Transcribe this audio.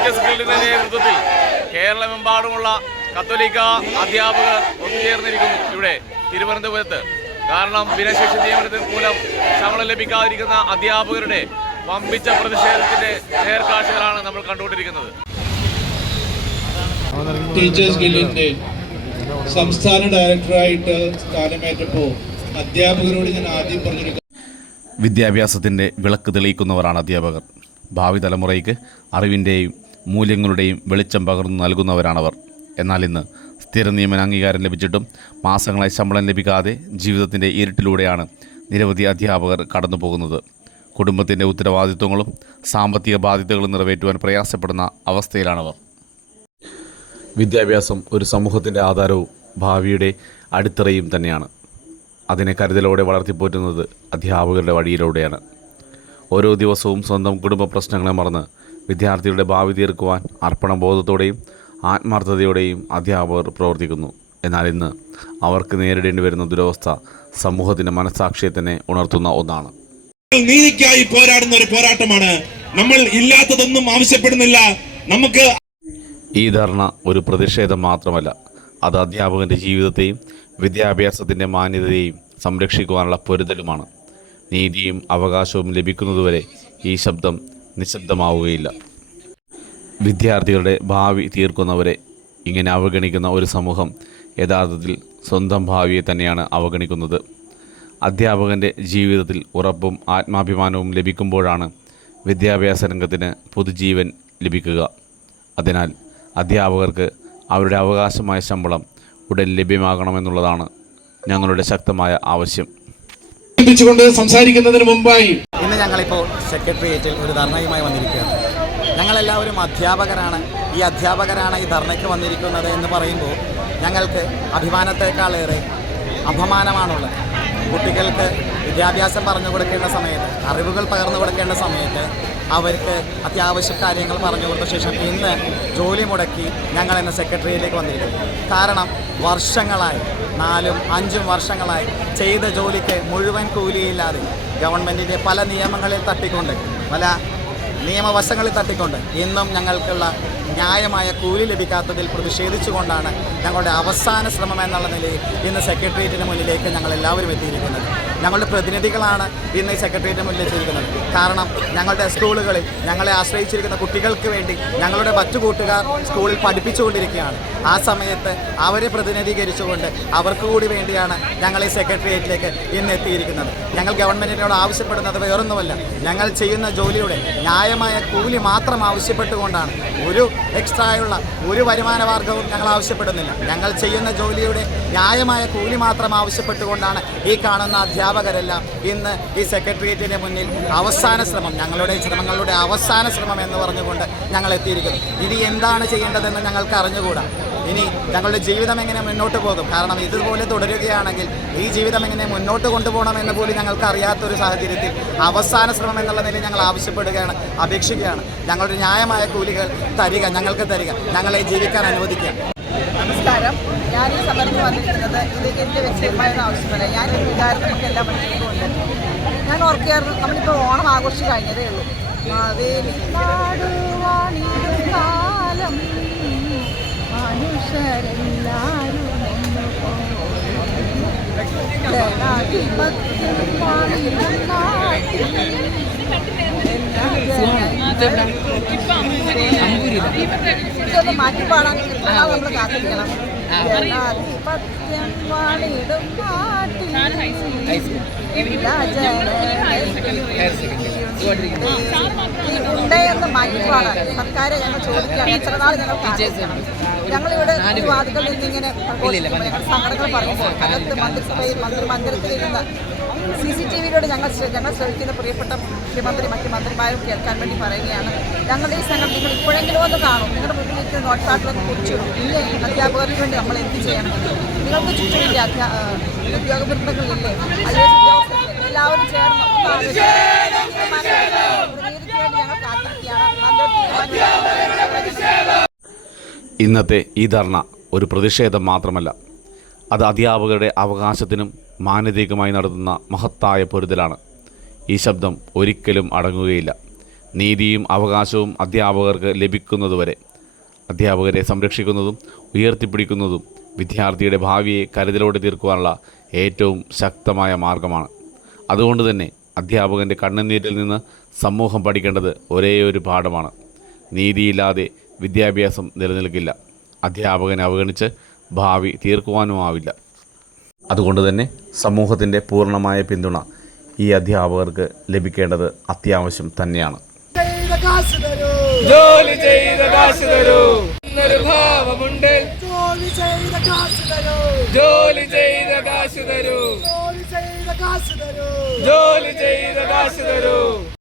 Teachers ഗിൽഡിന്റെ നേതൃത്വത്തിൽ കേരളമെമ്പാടുമുള്ള കത്തോലിക്ക അധ്യാപകർ ഒത്തുചേർന്നിരിക്കുന്നു ഇവിടെ തിരുവനന്തപുരത്ത്. കാരണം ഭിന്നശേഷി നിയമനത്തിന് മൂലം ശമ്പളം ലഭിക്കാതിരിക്കുന്ന അധ്യാപകരുടെ വമ്പിച്ച പ്രതിഷേധത്തിന്റെ നേർക്കാഴ്ചകളാണ് നമ്മൾ കണ്ടുകൊണ്ടിരിക്കുന്നത്. ടീച്ചേഴ്സ് ഗിൽഡിന്റെ സംസ്ഥാന ഡയറക്ടറായിട്ട് സ്ഥാനമേറ്റപ്പോൾ അധ്യാപകരോട് ഞാൻ ആദ്യം പറഞ്ഞൊരു വിദ്യാഭ്യാസത്തിന്റെ വിളക്ക് തെളിയിക്കുന്നവരാണ് അധ്യാപകർ. ഭാവി തലമുറയ്ക്ക് അറിവിന്റെയും മൂല്യങ്ങളുടെയും വെളിച്ചം പകർന്നു നൽകുന്നവരാണവർ. എന്നാൽ ഇന്ന് സ്ഥിര നിയമന അംഗീകാരം ലഭിച്ചിട്ടും മാസങ്ങളായി ശമ്പളം ലഭിക്കാതെ ജീവിതത്തിന്റെ ഇരുട്ടിലൂടെയാണ് നിരവധി അധ്യാപകർ കടന്നു പോകുന്നത് കുടുംബത്തിന്റെ ഉത്തരവാദിത്വങ്ങളും സാമ്പത്തിക ബാധ്യതകളും നിറവേറ്റുവാൻ പ്രയാസപ്പെടുന്ന അവസ്ഥയിലാണവർ. വിദ്യാഭ്യാസം ഒരു സമൂഹത്തിന്റെ ആധാരവും ഭാവിയുടെ അടിത്തറയും തന്നെയാണ്. അതിനെ കരുതലോടെ വളർത്തിപ്പോറ്റുന്നത് അധ്യാപകരുടെ വഴിയിലൂടെയാണ്. ഓരോ ദിവസവും സ്വന്തം കുടുംബ പ്രശ്നങ്ങളെ മറന്ന് വിദ്യാർത്ഥികളുടെ ഭാവി തീർക്കുവാൻ അർപ്പണബോധത്തോടെയും ആത്മാർത്ഥതയോടെയും അധ്യാപകർ പ്രവർത്തിക്കുന്നു. എന്നാൽ ഇന്ന് അവർക്ക് നേരിടേണ്ടി വരുന്ന ദുരവസ്ഥ സമൂഹത്തിന്റെ മനസ്സാക്ഷിയെ തന്നെ ഉണർത്തുന്ന ഒന്നാണ്. നീതിക്കായി പോരാടുന്ന ഒരു പോരാട്ടമാണ്. നമ്മൾ ഇല്ലാത്തതൊന്നും ആവശ്യപ്പെടുന്നില്ല. നമുക്ക് ഈ ധർണ ഒരു പ്രതിഷേധം മാത്രമല്ല അത് അധ്യാപകന്റെ ജീവിതത്തെയും വിദ്യാഭ്യാസത്തിന്റെ മാന്യതയെയും സംരക്ഷിക്കുവാനുള്ള പൊരുതലുമാണ് നീതിയും അവകാശവും ലഭിക്കുന്നതുവരെ ഈ ശബ്ദം നിശബ്ദമാവുകയില്ല. വിദ്യാർത്ഥികളുടെ ഭാവി തീർക്കുന്നവരെ ഇങ്ങനെ അവഗണിക്കുന്ന ഒരു സമൂഹം യഥാർത്ഥത്തിൽ സ്വന്തം ഭാവിയെ തന്നെയാണ് അവഗണിക്കുന്നത്. അധ്യാപകന്റെ ജീവിതത്തിൽ ഉറപ്പും ആത്മാഭിമാനവും ലഭിക്കുമ്പോഴാണ് വിദ്യാഭ്യാസ രംഗത്തിന് പുതുജീവൻ ലഭിക്കുക. അതിനാൽ അധ്യാപകർക്ക് അവരുടെ അവകാശമായ ശമ്പളം ഉടൻ ലഭ്യമാകണമെന്നുള്ളതാണ് ഞങ്ങളുടെ ശക്തമായ ആവശ്യം. സംസാരിക്കുന്നതിന് മുമ്പായി ഇന്ന് ഞങ്ങളിപ്പോൾ സെക്രട്ടേറിയറ്റിൽ ഒരു ധർണയുമായി വന്നിരിക്കുകയാണ്. ഞങ്ങളെല്ലാവരും അധ്യാപകരാണ്. ഈ അധ്യാപകരാണ് ഈ ധർണയ്ക്ക് വന്നിരിക്കുന്നത് എന്ന് പറയുമ്പോൾ ഞങ്ങൾക്ക് അഭിമാനത്തെക്കാളേറെ അപമാനമാണുള്ളത്. കുട്ടികൾക്ക് വിദ്യാഭ്യാസം പറഞ്ഞു കൊടുക്കേണ്ട സമയത്ത് അറിവുകൾ പകർന്നു കൊടുക്കേണ്ട സമയത്ത് അവർക്ക് അത്യാവശ്യ കാര്യങ്ങൾ പറഞ്ഞു കൊടുത്ത ശേഷം ഇന്ന് ജോലി മുടക്കി ഞങ്ങൾ എന്ന സെക്രട്ടറിയിലേക്ക് വന്നിരിക്കുന്നു. കാരണം വർഷങ്ങളായി നാലും അഞ്ചും വർഷങ്ങളായി ചെയ്ത ജോലിക്ക് മുഴുവൻ കൂലിയില്ലാതെ ഗവൺമെന്റിന്റെ പല നിയമങ്ങളിൽ തട്ടിക്കൊണ്ട് പല നിയമവശങ്ങളിൽ തട്ടിക്കൊണ്ട് ഇന്നും ഞങ്ങൾക്കുള്ള ന്യായമായ കൂലി ലഭിക്കാത്തതിൽ പ്രതിഷേധിച്ചുകൊണ്ടാണ് ഞങ്ങളുടെ അവസാന ശ്രമം എന്നുള്ള നിലയിൽ ഇന്ന് സെക്രട്ടേറിയറ്റിന് മുന്നിലേക്ക് ഞങ്ങൾ എല്ലാവരും എത്തിയിരിക്കുന്നത്. ഞങ്ങളുടെ പ്രതിനിധികളാണ് ഇന്ന് ഈ സെക്രട്ടേറിയറ്റ് മുന്നിൽ എത്തിയിരിക്കുന്നത് കാരണം ഞങ്ങളുടെ സ്കൂളുകളിൽ ഞങ്ങളെ ആശ്രയിച്ചിരിക്കുന്ന കുട്ടികൾക്ക് വേണ്ടി ഞങ്ങളുടെ മറ്റു കൂട്ടുകാർ സ്കൂളിൽ പഠിപ്പിച്ചുകൊണ്ടിരിക്കുകയാണ്. ആ സമയത്ത് അവരെ പ്രതിനിധീകരിച്ചുകൊണ്ട് അവർക്ക് കൂടി വേണ്ടിയാണ് ഞങ്ങൾ ഈ സെക്രട്ടേറിയറ്റിലേക്ക് ഇന്ന് എത്തിയിരിക്കുന്നത്. ഞങ്ങൾ ഗവൺമെന്റിനോട് ആവശ്യപ്പെടുന്നത് വേറൊന്നുമല്ല. ഞങ്ങൾ ചെയ്യുന്ന ജോലിയുടെ ന്യായമായ കൂലി മാത്രം ആവശ്യപ്പെട്ടുകൊണ്ടാണ്. ഒരു എക്സ്ട്രായുള്ള ഒരു വരുമാന മാർഗവും ഞങ്ങൾ ആവശ്യപ്പെടുന്നില്ല. ഞങ്ങൾ ചെയ്യുന്ന ജോലിയുടെ ന്യായമായ കൂലി മാത്രം ആവശ്യപ്പെട്ടുകൊണ്ടാണ് ഈ കാണുന്ന അധ്യാപകരെല്ലാം ഇന്ന് ഈ സെക്രട്ടേറിയറ്റിന് മുന്നിൽ അവസാന ശ്രമം ഞങ്ങളുടെ ശ്രമങ്ങളുടെ അവസാന ശ്രമം എന്ന് പറഞ്ഞുകൊണ്ട് ഞങ്ങൾ എത്തിയിരിക്കുന്നു. ഇനി എന്താണ് ചെയ്യേണ്ടതെന്ന് ഞങ്ങൾക്ക് അറിഞ്ഞുകൂടാ. ഇനി ഞങ്ങളുടെ ജീവിതം എങ്ങനെ മുന്നോട്ട് പോകും? കാരണം ഇതുപോലെ തുടരുകയാണെങ്കിൽ ഈ ജീവിതം എങ്ങനെ മുന്നോട്ട് കൊണ്ടുപോകണമെന്ന് പോലും ഞങ്ങൾക്ക് അറിയാത്തൊരു സാഹചര്യത്തിൽ അവസാന ശ്രമം എന്നുള്ള നിലയിൽ ഞങ്ങൾ ആവശ്യപ്പെടുകയാണ് അപേക്ഷിക്കുകയാണ്. ഞങ്ങളുടെ ന്യായമായ കൂലികൾ തരിക ഞങ്ങൾക്ക് തരിക ഞങ്ങളെ ജീവിക്കാൻ അനുവദിക്കുക. ഞാൻ ഈ സമരത്തിന് വന്നിരിക്കുന്നത് ഇത് എന്റെ വ്യക്തിപരമായ ഒരു ആവശ്യമല്ല. ഞാൻ ഒരു വികാരം നമുക്ക് എല്ലാ മനുഷ്യർക്കുമുണ്ട് ഞാൻ ഓർക്കുകയായിരുന്നു നമ്മളിപ്പോൾ ഓണം ആഘോഷിച്ച് കഴിഞ്ഞതേ ഉള്ളൂ. കാലം എല്ലാ മാറ്റിപ്പാടാൻ നമ്മൾ കാത്തിരിക്കണം. Biar. ഉണ്ടയെന്ന് മാറ്റിപ്പാടാൻ സർക്കാരെ ഞങ്ങൾ ചോദിക്കുകയാണ് എത്ര നാൾ ഞങ്ങൾ ഞങ്ങളിവിടെ വാദികളിൽ നിന്നിങ്ങനെ സംഘടനകൾ പറയുമ്പോൾ അകത്ത് മന്ത്രിസഭയിൽ മന്ത്രി മന്ദിരത്തിൽ ഇരുന്ന് സി സി ടി വിയിലൂടെ ഞങ്ങൾ ഞങ്ങൾ ശ്രമിക്കുന്ന പ്രിയപ്പെട്ട മുഖ്യമന്ത്രി മറ്റ് മന്ത്രിമാരും കേൾക്കാൻ വേണ്ടി പറയുകയാണ്. ഞങ്ങളുടെ ഈ സംഘം നിങ്ങൾ ഇപ്പോഴെങ്കിലും ഒന്ന് കാണും. നിങ്ങളുടെ മുന്നിൽ നിൽക്കുന്ന നോട്ട് പാട്ടിലൊന്ന് കുറിച്ചിടും ഇല്ലേ അധ്യാപകർക്ക് വേണ്ടി നമ്മൾ എന്ത് ചെയ്യണം? നിങ്ങൾക്ക് ചുറ്റുമില്ല എസ് എല്ലാവരും ചേർന്ന് ഇന്നത്തെ ഈ ധർണ ഒരു പ്രതിഷേധം മാത്രമല്ല. അത് അധ്യാപകരുടെ അവകാശത്തിനും മാന്യതയ്ക്കുമായി നടത്തുന്ന മഹത്തായ പൊരുതലാണ്. ഈ ശബ്ദം ഒരിക്കലും അടങ്ങുകയില്ല. നീതിയും അവകാശവും അധ്യാപകർക്ക് ലഭിക്കുന്നതുവരെ അധ്യാപകരെ സംരക്ഷിക്കുന്നതും ഉയർത്തിപ്പിടിക്കുന്നതും വിദ്യാർത്ഥിയുടെ ഭാവിയെ കരുതലോടെ തീർക്കുവാനുള്ള ഏറ്റവും ശക്തമായ മാർഗമാണ്. അതുകൊണ്ട് തന്നെ അധ്യാപകന്റെ കണ്ണുനീരിൽ നിന്ന് സമൂഹം പഠിക്കേണ്ടത് ഒരേ ഒരു പാഠമാണ്. നീതിയില്ലാതെ വിദ്യാഭ്യാസം നിലനിൽക്കില്ല. അധ്യാപകനെ അവഗണിച്ച് ഭാവി തീർക്കുവാനുമാവില്ല. അതുകൊണ്ട് തന്നെ സമൂഹത്തിന്റെ പൂർണമായ പിന്തുണ ഈ അധ്യാപകർക്ക് ലഭിക്കേണ്ടത് അത്യാവശ്യം തന്നെയാണ്. ജോലി ചെയ്ത കാശ് തരൂ. കാശ് തരൂ ജോലി ചെയ്ത കാശ് തരൂ. ജോലി ചെയ്ത കാശ് തരൂ. ജോലി ചെയ്ത കാശ് തരൂ.